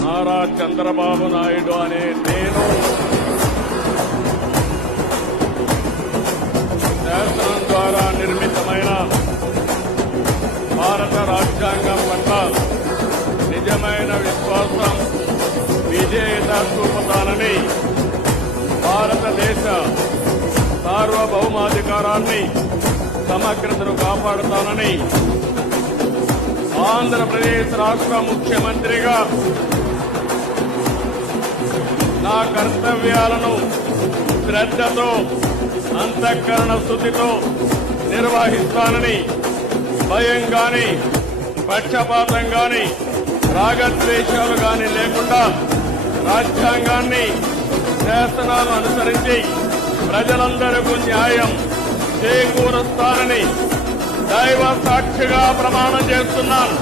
నారా చంద్రబాబు నాయుడు అనే నేను శాసనం ద్వారా నిర్మితమైన భారత రాజ్యాంగం పట్ల నిజమైన విశ్వాసం, విధేయత చూపుతానని, భారతదేశ సార్వభౌమాధికారాన్ని, సమగ్రతను కాపాడుతానని ఆంధ్రప్రదేశ్ రాష్ట్ర ముఖ్యమంత్రిగా నా కర్తవ్యాలను శ్రద్ధతో, అంతఃకరణ శుద్ధితో నిర్వహిస్తానని, భయం గాని, పక్షపాతం గాని, రాగద్వేషాలు గాని లేకుండా రాజ్యాంగాన్ని, శాసనాలు అనుసరించి ప్రజలందరికీ న్యాయం చేకూరుస్తానని దైవ సాక్షిగా ప్రమాణం చేస్తున్నాను.